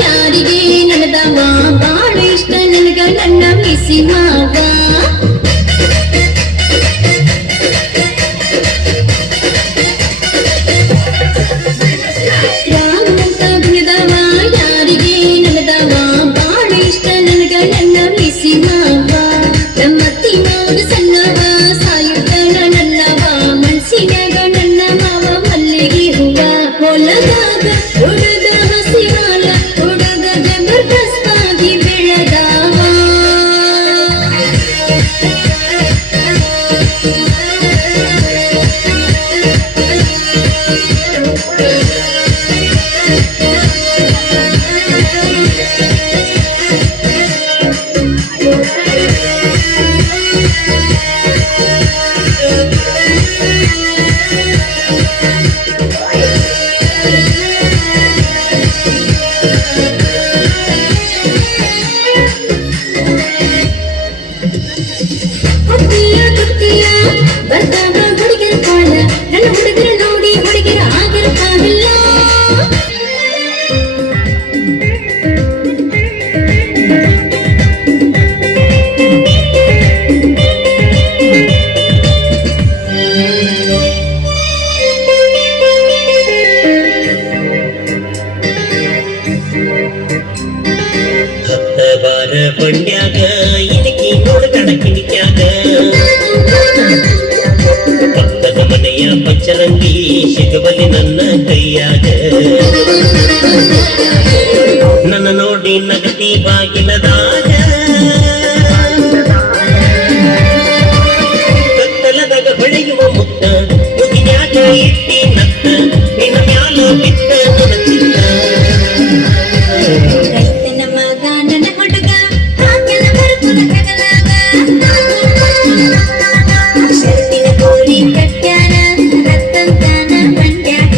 ಯಾರಿಗೆ ನಡೆದವ ಬಾಳ ಇಷ್ಟ ನನಗ ನನ್ನ ಮಿಸಿ ಮಾವ ರಾಮಂತ ಬಿಡದವ ಯಾರಿಗೆ ನಡೆದವ ಬಾಳ ಇಷ್ಟ ನನಗ ನನ್ನ ಮಿಸಿ ಮಾವ ನಮ್ಮತ್ತಿ ಮಾವ ಸಣ್ಣವ ಸಾಯುತ್ತನ ನನ್ನವ ಮನ್ಸಿನಾಗ ನನ್ನ ಮಾವ ಮಲ್ಲಿಗೆ ಹೂವ ಹೊಲದಾಗ ಉಡದ ಹಸಿರಾಲ ಉಡದ ಜಬರ್ದಸ್ತಾಗಿ ಬೆಳೆದವ ಬರ್ತಾವ ಹುಡುಗರ ಕಾಲ ನನ್ನ ಹುಡುಗರ ನೋಡಿ ಹುಡುಗರ ಆಗಿರ್ತಾವಿಲ್ಲ ಹತ್ತ ಬಾರ ಬಂಡ್ಯಾಗ ಇದಕ್ಕಿ ನೋಡ್ಕಣ ಕಿಣಿಕ್ಯಾಗ ಪಕ್ಕದ ಮನೆಯ ಪಚ್ಚರಂಗಿ ಸಿಗಬಲಿ ನನ್ನ ಕೈಯಾಗ ನನ್ನ ನೋಡಿ ನಗತಿ ಬಾಗಿಲದಾಗ ಕತ್ತಲದಾಗ ಹೊಳೆಯುವ ಮುತ್ತ ಮುಗಿನ್ಯಾಗ ಇಟ್ಟಿ ನತ್ತ ನಿನ್ನ ಮ್ಯಾಲ ಬಿತ್ತ ನನ್ನ ಚಿತ್ತ ರೈತನ ಮಗ ನನ್ನ ಹುಡುಗ ಹಾಗೆಲ್ಲ ಬರುತ್ತದ ಕಗಲಾಗ ಶರ್ಟಿನ ಕೋರಿ ಕಟ್ಟ್ಯಾನ ರತ್ತಂತಾನ ಮಂಡ್ಯಾಗ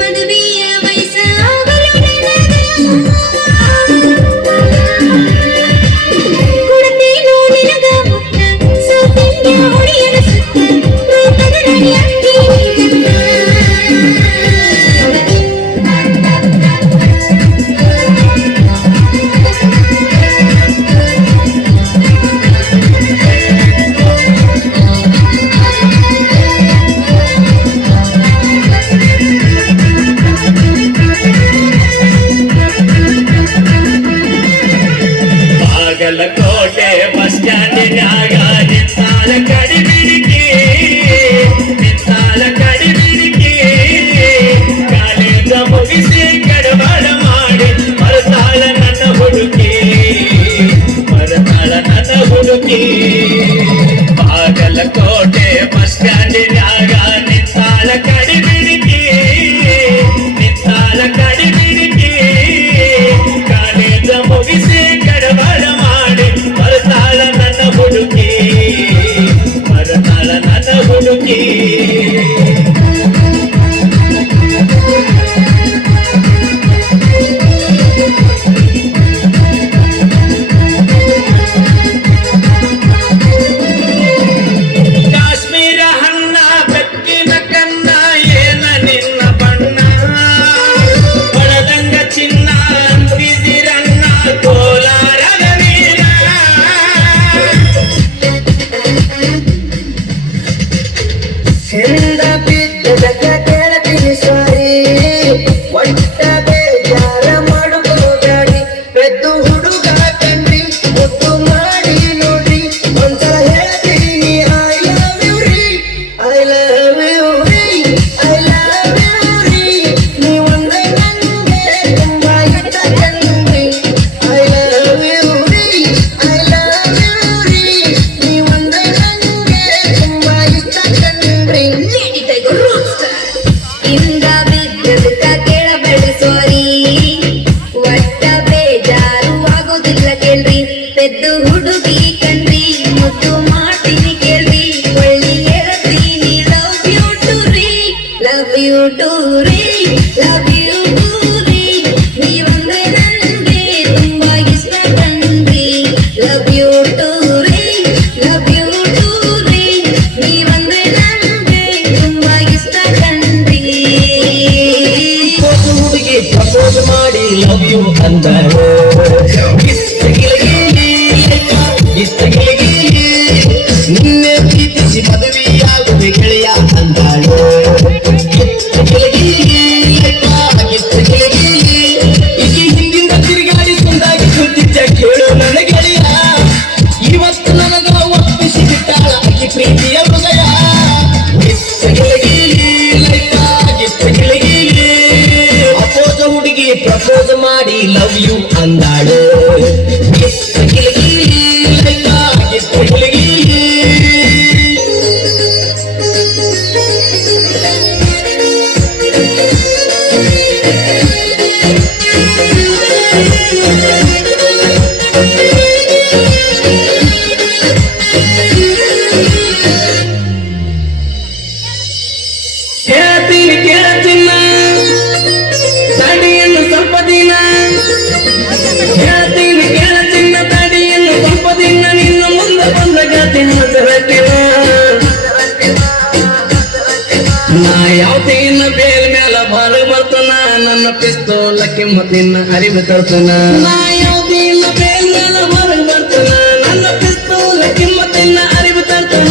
ಮದುವೆಯ ವಯಸ್ಸಾಗಲು ಕೊಡತೇನೋ ನಿನಗ ಮುತ್ತ ಸೌತೆಂಗ್ಯ ಹೊಡೆಯನ ಸುತ್ತ ರೂಪದ ರಾಣಿ ಅಂಗಿ ಬಾಗಲಕೋಟೆ ಬಸ್ ಸ್ಟ್ಯಾಂಡಿನಾಗ ನಿಂತಾಲ ಕಡಿಬಿಡಿಕಿ ಕಾಲೇಜ ಮುಗಿಸಿ ಕಡಬಾಳ ಮಾಡಿ ಮರತಾಳ ನನ್ನ ಹುಡುಕಿ ಬಾಗಲಕೋಟೆ ಬಸ್ ಸ್ಟ್ಯಾಂಡಿನಾಗ ನಿಂತಾಲ ಕಡಿಬಿಡಿಕಿ ಕಾಲೇಜ ಮುಗಿಸಿ ಕಡಬಾಳ ಮಾಡಿ ಬರ್ತಾಳ ನನ್ನ ಹುಡುಕಿ ಲವ್ ಯು ಅಂದಾಳು ಕೇಳ್ತಿನ್ನ ತಡಿಯನ್ನು ಸ್ವಲ್ಪ ದಿನ ಕೇಳ್ತಿನ್ನ ತಡಿಯನ್ನು ಸ್ವಲ್ಪ ದಿನ ನಿನ್ನ ಮುಂದೆ ಬಂದ ಗಾತಿ ನಾ ಯಾವತ್ತಿನ ಬೇಲ್ ಮೇಲ ಬಾರ ಬರ್ತನ ನನ್ನ ಪಿಸ್ತೂಲ ಕಿಮ್ಮತ್ತಿನ ಅರಿವು ತರ್ತನ ನಾ ಯಾವತ್ತಿನ ಬೇಲ್ ಮೇಲ ಬಾರ ಬರ್ತನ ನನ್ನ ಪಿಸ್ತೂಲ ಕಿಮ್ಮತ್ತಿನ ಅರಿವು ತರ್ತನ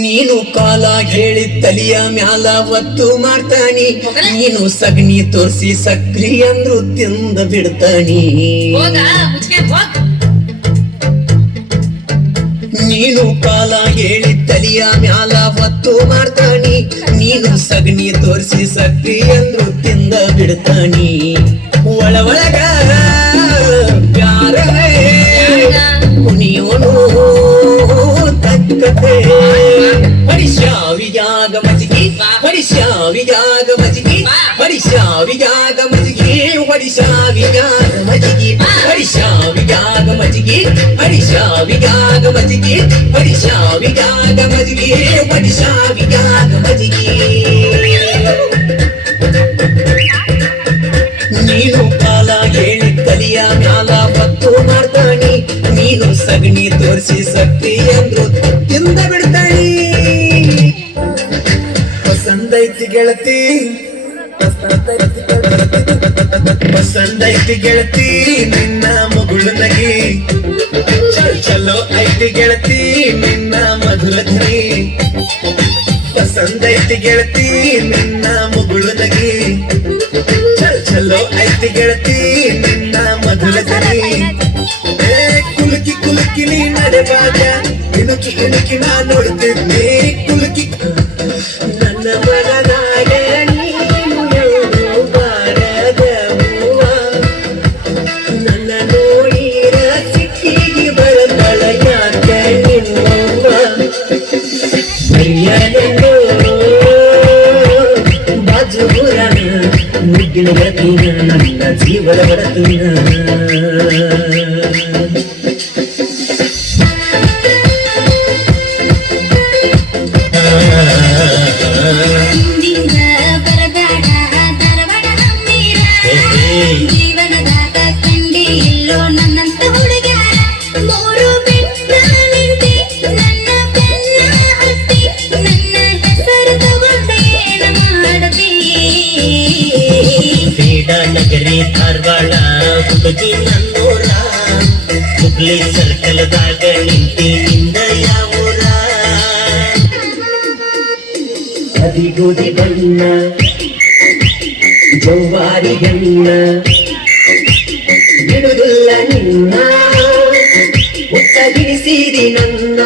ನೀನು ಕಾಲ ಹೇಳಿ ತಲಿಯ ಮ್ಯಾಲ ಒತ್ತು ಮಾಡ್ತಾನಿ ನೀನು ಸಗಣಿ ತೋರ್ಸಿ ಸಕ್ರಿ ಅಂದ್ರು ತಿಂದ ಬಿಡ್ತಾನಿ ನೀನು ಕಾಲ ಹೇಳಿ ತಲಿಯ ಮ್ಯಾಲ ಒತ್ತು ಮಾಡ್ತಾನಿ ನೀನು ಸಗಣಿ ತೋರ್ಸಿ ಸಕ್ರಿ ಅಂದ್ರು ತಿಂದ ಬಿಡ್ತಾನಿ ಒಳಗ ಪ್ಯಾರವೇ ಕುಣಿಯೋನು ತಕ್ಕತೆ ಹರಿಶಾವಿಯಾಗ ಮಜಿಗಿ ಹರಿಶಾವಿಯಾಗ ಮಜಿಗಿ ಹರಿಶಾವಿಯಾಗ ಮಜಿಗಿ ಹರಿಶಾವಿಯಾಗ ಮಜಿಗಿ ಹರಿಶಾವಿಯಾಗ ಮಜಿಗಿ ಹರಿಶಾವಿಯಾಗ ಮಜಿಗಿ ಹರಿಶಾವಿಯಾಗ ಮಜಿಗಿ ಹರಿಶಾವಿಯಾಗ ಮಜಿಗಿ ನೀನು ಕಾಲ ಹೇಳಿ ತಲಿಯ ಮ್ಯಾಲ ಒತ್ತು ಮಾಡ್ತಾನಿ ನೀನು ಸಗಣಿ ತೋರಿಸಿ ಸಕ್ತಿ ಅಂದ್ರು ತಿಂದ ಬಿಡ್ತಾನಿ ಪಸಂದೈತಿ ಗೆಳತಿ ಪಸಂದೈತಿ ಗೆಳತಿ ನಿನ್ನ ಮುಗುಳು ನಗಿ ಚಲೋ ಐತಿ ಗೆಳತಿ ನಿನ್ನ ಮಧುರ ಧ್ವನಿ ಪಸಂದೈತಿ ಗೆಳತಿ ನಿನ್ನ ಮುಗುಳು ನಗಿ ಚಲೋ ಐತಿ ಗೆಳತಿ ನಿನ್ನ ಮಧುರ ಧ್ವನಿ ಕುಲುಕಿ ಕುಲುಕಿ ನೀ ನಡೆವಾಗ ಇಣುಕಿ ಇಣುಕಿ ನಾ ನೋಡ್ತಿದ್ದೆ ಕುಲುಕಿ ನನ್ನ ಮನದಾಗ ನೀನು ಬಾರದ ಹೂವ ನನ್ನ ನೋಡಿರ ಸಿಕ್ಕಿಗೆ ಬರದಳ ಯಾಕ ನಿನ್ನವ್ವ ಬರಿಯಲೆಲ್ಲೋ ಬಾಜುರ ಮುಗ್ಗಿನ ಬರತೀನ ನನ್ನ ಜೀವನ ಬರತೀನ ಜೀವನದಾಗ ಕಂಡಿ ಇಲ್ಲೋ ನನ್ನಂತ ಹುಡುಗ್ಯಾರ ಮೂರು ಬೆಟ್ಟ ನಿಂತಿ ನನ್ನ ಬೆನ್ನ ಹತ್ತಿ ನನ್ನ ಹೆಸರು ತಗೊಂಡು ಏನ ಮಾಡತಿ ಬೇಡ ನಗರಿ ಧಾರವಾಡ ಹುಡುಗಿ ನನ್ನೂರ ಹುಬ್ಳಿ ಸರ್ಕಲ್ದಾಗ ನಿಂತಿ ನಿಂದ ಯಾವೂರ ಅದಿಗೋದಿ ಬಣ್ಣ ಜೋವಾರಿ ಗಣ್ಣ ಬಿಡುದಿಲ್ಲ ನಿನ್ನ ಮುತ್ತಗಿರಿಸಿರಿ ನನ್ನ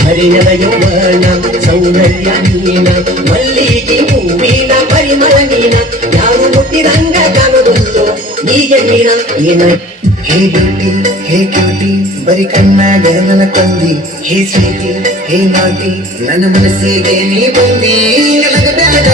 ಹರಿಯದ ಯೌವನ ಸೌಂದರ್ಯ ನೀನ ಮಲ್ಲಿಗೆ ಹೂವಿನ ಪರಿಮಳ ನೀನ ಯಾರು ಮುಟ್ಟಿದಂಗ ಕಾಣುವುದಲ್ಲೋ ಹೀಗೆ ನೀನ ಏನ ಹೇ ಬ್ಯೂಟಿ ಹೇ ಕ್ಯೂಟಿ ಬರಿ ಕಣ್ಣಾಗ ನನ್ನ ಕೊಂದಿ ಹೇ ಸ್ವೀಟಿ ಹೇ ನಾಟಿ ನನ್ನ ಮನಸ್ಸಿಗೆ ನೀ ಬಂದಿ ನನಗ ಬೇಡ